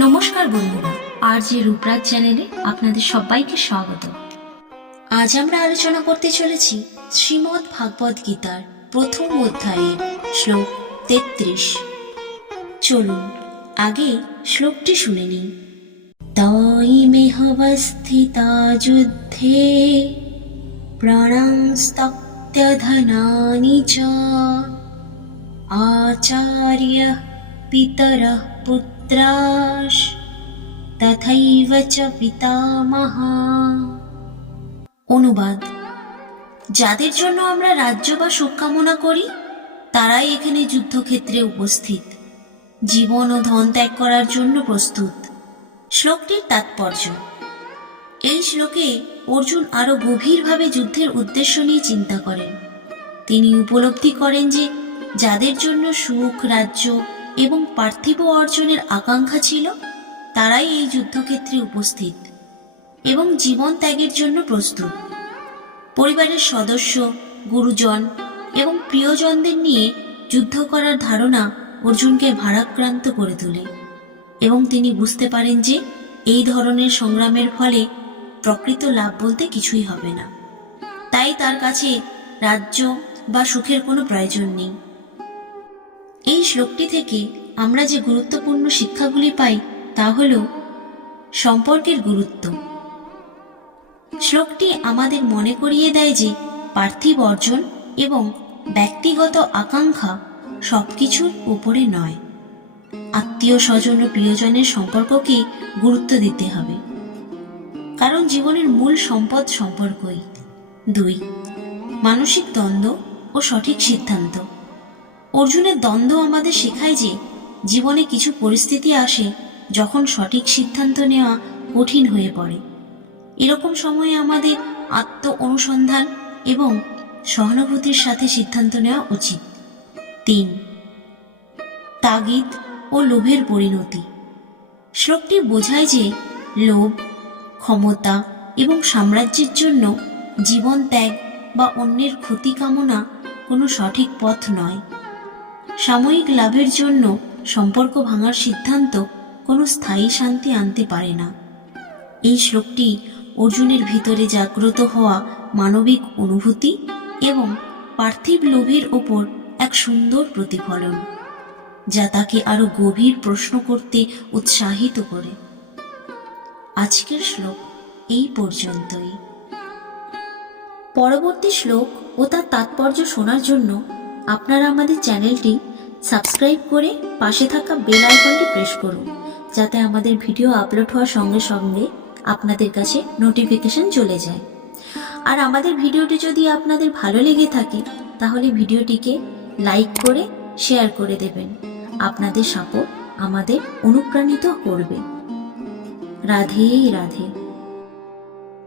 নমস্কার বন্ধুরা, আরজে রূপরাজ চ্যানেলে আপনাদের সবাইকে স্বাগত। আজ আমরা আলোচনা করতে চলেছি শ্রীমদ্ ভাগবত গীতার প্রথম অধ্যায়ের শ্লোক 33। চলুন আগে শ্লোকটি শুনে নিই। তৈমেহবস্থিতা যুদ্ধে প্রাণাংস্তক্ত্যধনানি চ আচার্য পিতরঃ পুত্রাশ তথৈব চ পিতামহা। অনুবাদ: যাদের জন্য আমরা রাজ্য বা সুখ কামনা করি তারাই এখানে যুদ্ধক্ষেত্রে উপস্থিত, জীবন ও ধন ত্যাগ করার জন্য প্রস্তুত। শ্লোকটির তাৎপর্য: এই শ্লোকে অর্জুন আরো গভীরভাবে যুদ্ধের উদ্দেশ্য নিয়ে চিন্তা করেন। তিনি উপলব্ধি করেন যে যাদের জন্য সুখ, রাজ্য এবং পার্থিব অর্জনের আকাঙ্ক্ষা ছিল তারাই এই যুদ্ধক্ষেত্রে উপস্থিত এবং জীবন ত্যাগের জন্য প্রস্তুত। পরিবারের সদস্য, গুরুজন এবং প্রিয়জনদের নিয়ে যুদ্ধ করার ধারণা অর্জুনকে ভারাক্রান্ত করে তোলে এবং তিনি বুঝতে পারেন যে এই ধরনের সংগ্রামের ফলে প্রকৃত লাভ বলতে কিছুই হবে না। তাই তার কাছে রাজ্য বা সুখের কোনো প্রয়োজন নেই। এই শ্লোকটি থেকে আমরা যে গুরুত্বপূর্ণ শিক্ষাগুলি পাই তা হল সম্পর্কের গুরুত্ব। শ্লোকটি আমাদের মনে করিয়ে দেয় যে পার্থিব অর্জন এবং ব্যক্তিগত আকাঙ্ক্ষা সবকিছুর উপরে নয়। আত্মীয় স্বজন ও প্রিয়জনের সম্পর্ককে গুরুত্ব দিতে হবে, কারণ জীবনের মূল সম্পদ সম্পর্কই। 2. মানসিক দ্বন্দ্ব ও সঠিক সিদ্ধান্ত। অর্জুনের দ্বন্দ্ব আমাদের শেখায় যে জীবনে কিছু পরিস্থিতি আসে যখন সঠিক সিদ্ধান্ত নেওয়া কঠিন হয়ে পড়ে। এরকম সময়ে আমাদের আত্ম অনুসন্ধান এবং সহানুভূতির সাথে সিদ্ধান্ত নেওয়া উচিত। 3. তাগিদ ও লোভের পরিণতি। শ্লোকটি বোঝায় যে লোভ, ক্ষমতা এবং সাম্রাজ্যের জন্য জীবন ত্যাগ বা অন্যের ক্ষতি কামনা কোনো সঠিক পথ নয়। সাময়িক লাভের জন্য সম্পর্ক ভাঙার সিদ্ধান্ত কোনো স্থায়ী শান্তি আনতে পারে না। এই শ্লোকটি অর্জুনের ভিতরে জাগ্রত হওয়া মানবিক অনুভূতি এবং পার্থিব লোভের ওপর এক সুন্দর প্রতিফলন, যা তাকে আরো গভীর প্রশ্ন করতে উৎসাহিত করে। আজকের শ্লোক এই পর্যন্তই। পরবর্তী শ্লোক ও তার তাৎপর্য শোনার জন্য আপনারা আমাদের চ্যানেলটি সাবস্ক্রাইব করে পাশে থাকা বেল আইকনটি প্রেস করুন, যাতে আমাদের ভিডিও আপলোড হওয়ার সঙ্গে সঙ্গে আপনাদের কাছে নোটিফিকেশন চলে যায়। আর আমাদের ভিডিওটি যদি আপনাদের ভালো লেগে থাকে তাহলে ভিডিওটিকে লাইক করে শেয়ার করে দেবেন। আপনাদের সাপোর্ট আমাদের অনুপ্রাণিত করবে। রাধে রাধে।